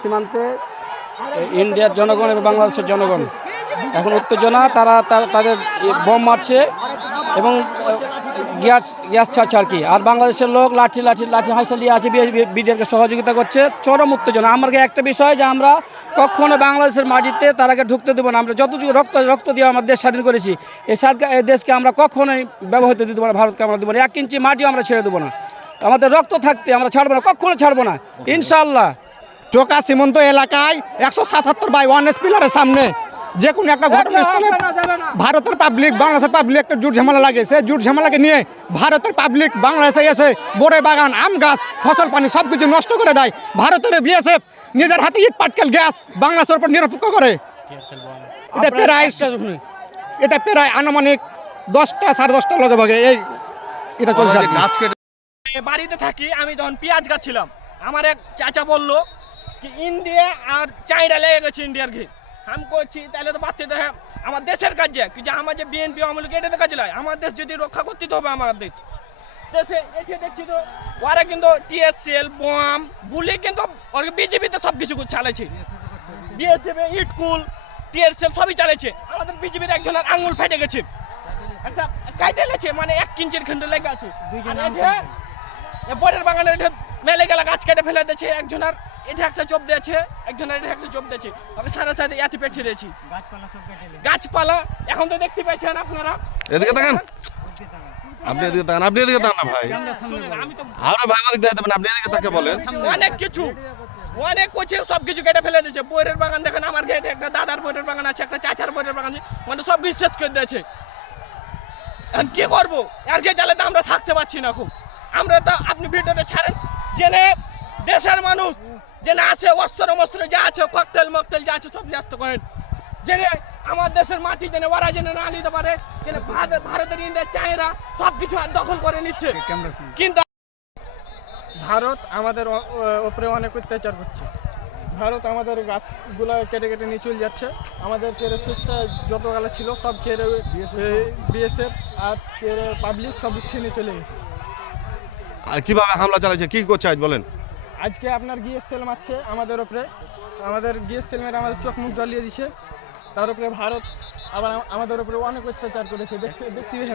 সীমান্তে ইন্ডিয়ার জনগণ এবং বাংলাদেশের জনগণ। এখন উত্তেজনা, তারা তাদের বোম মারছে এবং গ্যাস গ্যাস ছাড়ছে আর কি। আর বাংলাদেশের লোক লাঠি লাঠি লাঠি হাইসা নিয়ে আছে বিডিআরকে সহযোগিতা করছে। চরম উত্তেজনা। আমার কাছে একটা বিষয় যে আমরা কখনো বাংলাদেশের মাটিতে তারাকে ঢুকতে দেবো না। আমরা যতটুকু রক্ত রক্ত দিয়ে আমার দেশ স্বাধীন করেছি এই স্বাদ এই দেশকে আমরা কখনোই ব্যবহৃত দিতে পারব ভারতকে আমরা দেবো না। এক ইঞ্চি মাটিও আমরা ছেড়ে দেবো না। আমাদের রক্ত থাকতে আমরা ছাড়বো না, কখনো ছাড়বো না। ইনশাল্লাহ চোকা সীমন্ত এলাকায় একশো সাতাত্তর বাই ওয়ান এস পিলারের সামনে। যে কোনো একটা ঘটনাস্থলে ভারতের পাবলিক বাংলাদেশের পাবলিক একটা জুট ঝামেলা লাগে সে জুট ঝামেলাকে নিয়ে ভারতের পাবলিক বাংলাদেশে এসে বোরে বাগান আম গাছ ফসল পানি সব কিছু নষ্ট করে দেয়। ভারতের বিএসএফ নিজের হাতে ইট পাটকেল গ্যাস বাংলাদেশের উপর নিরপেক্ষ করে। এটা প্রায় এটা প্রায় আনুমানিক দশটা সাড়ে দশটা লগে ভাগে এই এটা চলছে বাড়িতে থাকি আমি যখন পেঁয়াজ গাচ্ছিলাম আমার এক চাচা বলল কি ইন্ডিয়া আর চাইনা লেগে গেছে ইন্ডিয়ার ঘি আমি করছি তাহলে তো বাচ্চা দেখে আমার দেশের কাজে কি যে আমার যে বিএনপি আমল এটা তো কাজে লাগে আমার দেশ যদি রক্ষা করতে হবে আমার দেশ দেশে এসে দেখছি তো ওরা কিন্তু টিএসএল বোম গুলি কিন্তু বিজেপিতে সব কিছু চালাইছে বিএসএফ ইটকুল টিএসএল সবই চালাইছে আমাদের বিজেপির একজনের আঙুল ফেটে গেছে একটা কাইতে লেছে মানে এক কিঞ্চির খন্ড লেগে আছে এটা বরের বাগানের এটা মেলে গেলা গাছ কেটে ফেলে দিয়েছে একজনের এটা একটা চোপ দিয়েছে একজনের এটা একটা চোপ দিয়েছে। আমি সারা সাথে এতে পেটে দিয়েছি। গাছপালা এখন তো দেখতে পাচ্ছেন আপনারা? এদিকে তাকান। আপনি এদিকে তাকান আপনি এদিকে তাকান না ভাই। শুনুন, আমি তো আরে ভাই ওদিক দেখতে দেবেন আপনি এদিকে তাকে বলেন। অনেক কিছু অনেক কোচে সব কিছু কেটে ফেলে দিয়েছে। বইয়ের বাগান দেখেন আমার গেটে একটা দাদার বইয়ের বাগান আছে একটা চাচার বইয়ের বাগান আছে মানে সব কিছু শেষ করে দিয়েছে। এখন কি করব? আর কে চালে তো আমরা থাকতে পারছি না খুব আমরা তো আপনি ভিডিওটা ছাড়েন জেনে দেশের মানুষ জেনে আছে অস্ত্র মস্ত্র যা আছে ককটেল মকটেল যা আছে সব ব্যস্ত করেন। জেনে আমার দেশের মাটি জেনে ওরা জেনে না নিতে পারে। জেনে ভারত- ভারতের ইন্ডিয়া চায়না সব কিছু দখল করে নিচ্ছে। কিন্তু ভারত আমাদের ওপরে অনেক অত্যাচার করছে। ভারত আমাদের গাছগুলো কেটে কেটে নিয়ে চলে যাচ্ছে। আমাদের কেড়ে শস্য যত গালা ছিল সব কেড়ে বিএসএফ আর কেড়ে পাবলিক সব উঠিয়ে নিয়ে চলে গেছে। কীভাবে হামলা চালাচ্ছে কি করছে আজ বলেন? আজকে আপনার গিয়ে সেল মারছে আমাদের ওপরে আমাদের গিয়ে সেল মেরে আমাদের চোখ মুখ জ্বালিয়ে দিছে। তার উপরে ভারত আবার আমাদের উপরে অনেক অত্যাচার করেছে। দেখছে দেখতে পেয়েছেন?